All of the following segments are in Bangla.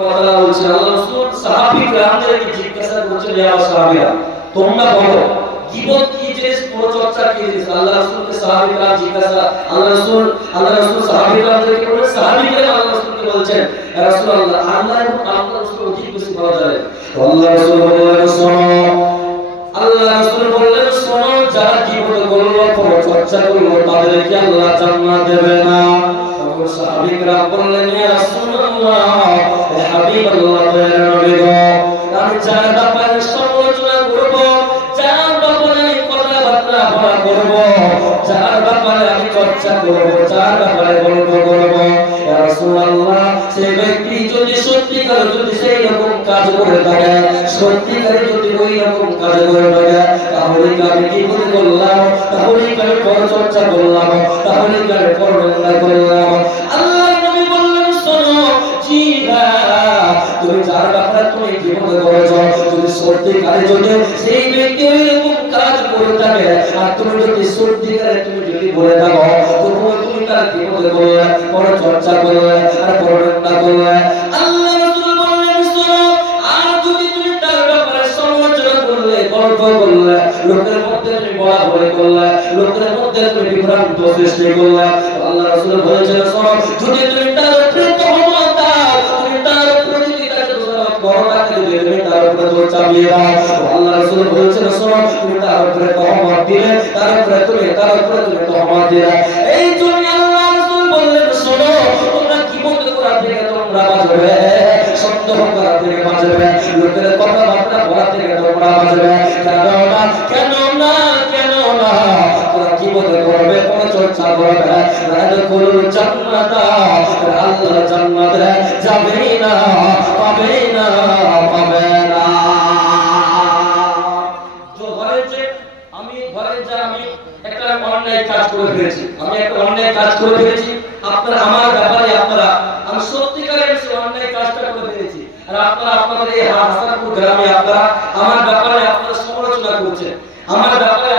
ওয়া তাআলা বলছেন, আল্লাহ রাসূল সাহাবী-কিরামদেরকে জিজ্ঞাসা করছেন, ইয়া সাহাবীরা তোমরা বলো গীবত কি জিনিস, পরচর্চা কি জিনিস? আল্লাহ রাসূলকে সাহাবী-কিরাম জিজ্ঞাসা, আল্লাহ রাসূল সাহাবী-কিরামদেরকে বলেন, সাহাবী-কিরাম আল্লাহ রাসূলকে বলছেন, ইয়া রাসূলুল্লাহ আল্লাহ এবং আল্লাহ রাসূল অধিক বেশি ভালো জানেন। তো আল্লাহ রাসূল বললেন, শোনো, আল্লাহ রাসূল বললেন, শোনো, যারা গীবত করলো, পরচর্চা করলো, তাদেরকে আল্লাহ জান্নাত দেবে না। তখন সাহাবী-কিরাম বললেন, ইয়া রাসূলুল্লাহ, হে হাবিবাল্লাহ, দয়ার নবী গো, আমি যার ব্যাপারে সমালোচনা করব, যার ব্যাপারে আমি কথাবার্তা বলা করব, যার ব্যাপারে আমি চর্চা করব, যার ব্যাপারে গল্প করব, ইয়া রাসূলুল্লাহ, সেই ব্যক্তি যদি সত্যিকার যদি সেই রকম কাজ করে থাকে, সত্যিকারে যদি ওই রকম কাজ করে থাকে, তাহলে আমি কি করে করলাম, তাহলে আমি পরচর্চা করলাম, তাহলে আমি পরনিন্দা করলাম। আল্লাহ নবী বললেন, শোনো, জি ভাই, তুমি যার ব্যাপারে তুমি জীবনে করেছ, যদি সত্যিকারে যদি সেই ব্যক্তি ওই রকম কাজ করে থাকে, আর তুমি যদি সত্যিকারে তুমি যদি বলে থাকো, তবুও তুমি তার জীবনে করলে, পরচর্চা করলে, আর পরনিন্দা করলে। আল্লাহ রাসূল বললেন, শোনো, আর যদি তুমি তার ব্যাপারে সমালোচনা করলে, গল্প করলে, লোকের মধ্যে তুমি বলাবলি করলে, লোকের মধ্যে তুমি বিভ্রান্ত সৃষ্টি করলে, আল্লাহ রাসূল বলেছেন, শোনো, যদি তুমি তার উপরে তহমত দাও, তুমি তার উপরে যদি তাকে বড়টাকে যদি তুমি তার উপরে দোষ চাপিয়ে দাও, আল্লাহ রাসূল বলেছেন, শোনো, তুমি তার উপরে তহমত দিলে, তার উপরে তুমি তহমত দিলে। এই জন্য আল্লাহ রাসূল বললেন, শোনো, তোমরা গীবত করা থেকে তোমরা বাঁচবে, সন্দেহ করা থেকে বাঁচবে, লোকের কথাবার্তা বলা থেকে তোমরা বাঁচবে। কেন না তোমরা গীবত করবে, পরচর্চা করবে, রাদখুলুল জান্নাত, আল্লাহ জান্নাতে যাবে না, পাবে না। আমি একটা অন্যায় কাজ করে ফেলেছি, আপনারা আমার ব্যাপারে আমি সত্যিকারের সেই অন্যায় কাজটা করে ফেলেছি, আর আপনাদের এই হাসানপুর গ্রামে আমার ব্যাপারে সমালোচনা করছেন, আমার ব্যাপারে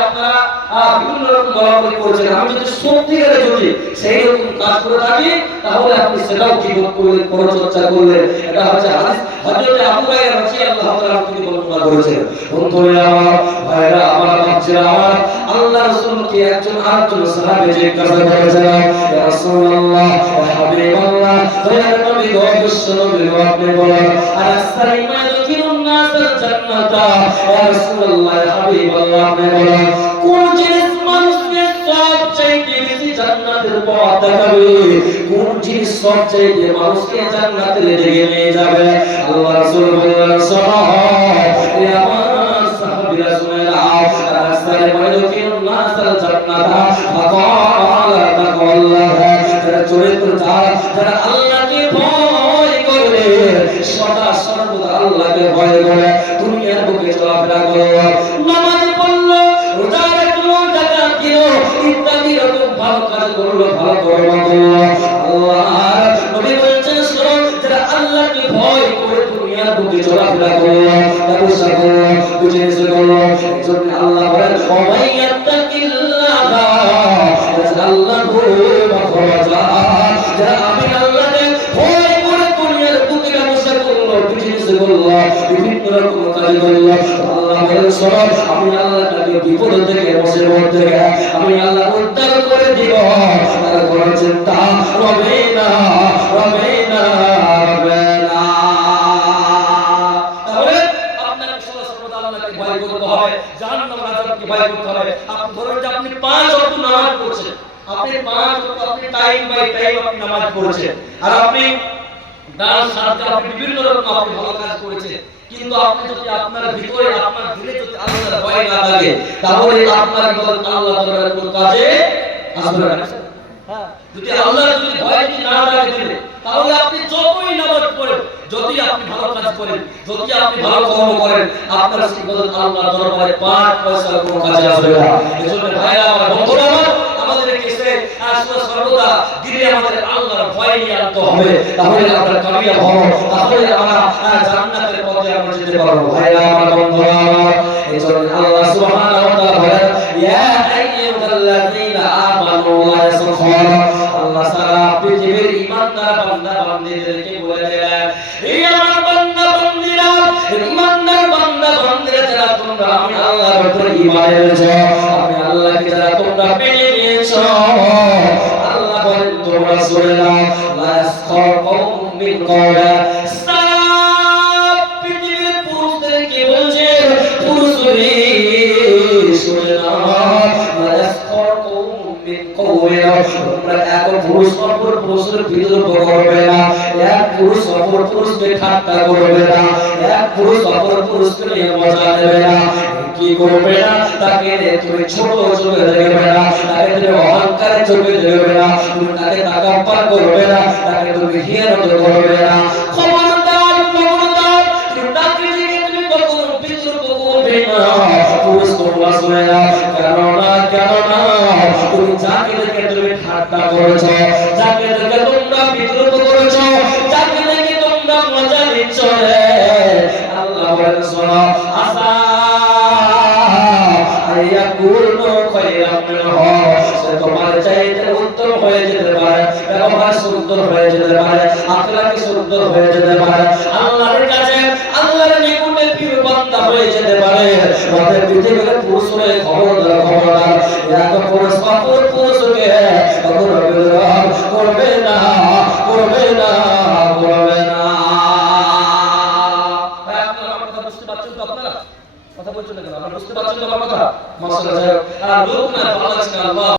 বিভিন্ন রকম বলাবলি করছেন। আমি যদি সত্যিকারে যদি সেই রকম কাজ করে থাকি, তাহলে আপনি সেটাও গীবত করলেন, পরচর্চা করলেন। এটা হচ্ছে হাদিস, হযরত আবু হুরায়রা রাদিয়াল্লাহু তাআলা তিনি বর্ণনা করেছেন। বন্ধুরা আমার, ভাইরা আমার, বাচ্চারা আমার, আল্লাহ রাসূলকে একজন আরেকজন সাহাবী জিজ্ঞাসা করেছেন, ইয়া রাসূলুল্লাহ, ইয়া হাবিবাল্লাহ, দয়ার নবী গো, বিশ্ব নবী গো, আপনি বলেন, আনাসসারিমা ইয়াদখিলুন নাসাল জান্নাতা, ইয়া রাসূলুল্লাহ, ইয়া হাবিবাল্লাহ, আপনি বলেন, কোন জিনিস মানুষকে সবচেয়ে বেশি জান্নাতের পথ দেখাবে, কোন জিনিস সবচেয়ে মানুষকে জান্নাতের দিকে নিয়ে যাবে? আল্লাহ রাসূল বললেন, শোনো, হে আমার সাহাবীরা, শুনে নাও, আনাসসারিমা ইয়াদখিলুন নাসাল জান্নাতা, ফাকালা তাকাল্লাহ, যারা চরিত্র, যারা আল্লাহকে ভয় করে, সদা সর্বদা আল্লাহকে ভয় করে দুনিয়ার বুকে চলাফেরা করে, নামাজ পড়লো, রোজা রাখলো, যাকাত দিল, ইত্যাদি রকম ভালো কাজ করলো, ভালো কর্ম করলো, আল্লাহর নবী বলেছেন, শোনো, যারা আল্লাহকে ভয় করে দুনিয়ার বুকে চলাফেরা করলো, ব্যবসা করলো, বিজনেস করলো, এজন্য আল্লাহ বলেন, ওয়াইয়াত্তাকিল্লাহ আল্লাহু মাখরাজা, যারা আমি আল্লাহকে ভয় করে দুনিয়ার বুকে ব্যবসা করলো, বিজনেস করলো, বিভিন্ন রকম কাজ করলো, আল্লাহ বলেন, শোনো, আমি আল্লাহ তাকে বিপদ থেকে, মুসিবত থেকে আমি আল্লাহ উদ্ধার করে দিব, তার কোনো চিন্তা হবে না। তাহলে আপনাকে সর্বদা আল্লাহকে ভয় করতে হবে, জাহান্নামের আযাবকে ভয় করতে হবে। আপনি ধরেন যে আপনি 5 ওয়াক্ত নামাজ পড়ছেন, আপনি 5 ওয়াক্ত আপনি টাইম বাই টাইম আপনি নামাজ পড়ছেন, আর আপনি দান সাদকা আপনি বিভিন্ন রকম আপনি ভালো কাজ করেছেন, কিন্তু আপনি যদি আপনার ভিতরে, আপনার দিলে যদি আল্লাহর ভয় না থাকে, তাহলে আপনার ইবাদত আল্লাহ দরবারে কোনো কাজে আসবে না। হ্যাঁ, যদি আল্লাহর যদি ভয় না থাকে দিলে, তাহলে আপনি যতই নামাজ পড়েন, যদি আপনি ভালো কাজ করেন, যদি আপনি ভালো কর্ম করেন, আপনার ইবাদত আল্লাহর দরবারে 5 পয়সার কোনো কাজে আসবে না। এজন্য ভাইরা আমার, বন্ধুরা আমার, আমাদেরকে সর্বদা দিলে আমাদের আল্লাহর ভয় নিয়ে আনতে হবে, তাহলে আমরা কামিয়াব হব, তাহলে আমরা জান্নাতের পথে আমরা যেতে পারবো। ভাইরা আমার, বন্ধুরা আমার, এজন্য আল্লাহ সুবহানাহু ওয়া তাআলা বলেন, ইয়া আইয়ুহাল্লাযীনা আমানু লা ইয়াসখার, আল্লাহ সারা পৃথিবীর ঈমানদার বান্দা বান্দীদেরকে বলে দিলেন, তোমরা আমি আল্লাহর উপর ঈমান এনেছো, আমি আল্লাহকে যারা তোমরা মেনে নিয়েছো, আল্লাহ বলেন তোমরা শুনে নাও, লা ইয়াসখার কওমুম মিন কওলা, পৃথিবীর পুরুষদেরকে বলছে, পুরুষরে শুনে নাও, লা ইয়াসখার কওমুম মিন কওলা, তোমরা এক পুরুষ অপর পুরুষের বিদ্রুপ করবে না, এক পুরুষ অপর পুরুষকে ঠাট্টা করবে না, এক পুরুষ অপর পুরুষকে নিয়ে মজা নেবে না, কি করবে না, তাকে তুমি ছোট চোখে দেখবে না, তাকে তুমি অহংকারের চোখে দেখবে না, তুমি তাকে তাকাব্বুর করবে না, তাকে তুমি হিয়ানত করবে না। খবরদার খবরদার, তুমি তাকে দিকে তুমি কখনো বিদ্রুপ করবে না। পুরুষ তোমরা শুনে নাও, কেননা তুমি যাকে দেখে তুমি ঠাট্টা করেছো, যাকে দেখে তোমরা বিদ্রুপ করেছো, যাকে দেখে তোমরা মজা নিচ্ছ, আল্লাহ বলেন শোনো, আসা সে তোমার চাইতে উত্তম হয়ে যেতে পারে, ব্যবহার সুন্দর হয়ে যেতে পারে, আখলাকি সুন্দর হয়ে যেতে পারে, আল্লাহর কাছে আল্লাহর নিকটে প্রিয় বান্দা হয়ে যেতে পারে। আমাদের পৃথিবীতে পুরুষ হয়ে খবরদার খবরদার, এক পুরুষ অপর পুরুষকে কখনো বিদ্রোহ করবে না, করবে না, করবে না। আপনারা আমার কথা বুঝতে পারছেন তো? আপনারা কথা বলছেন না কেন? আপনারা বুঝতে পারছেন তো আমার কথা? মাশাআল্লাহ। আর লোক না ভালো লাগছে না, আল্লাহ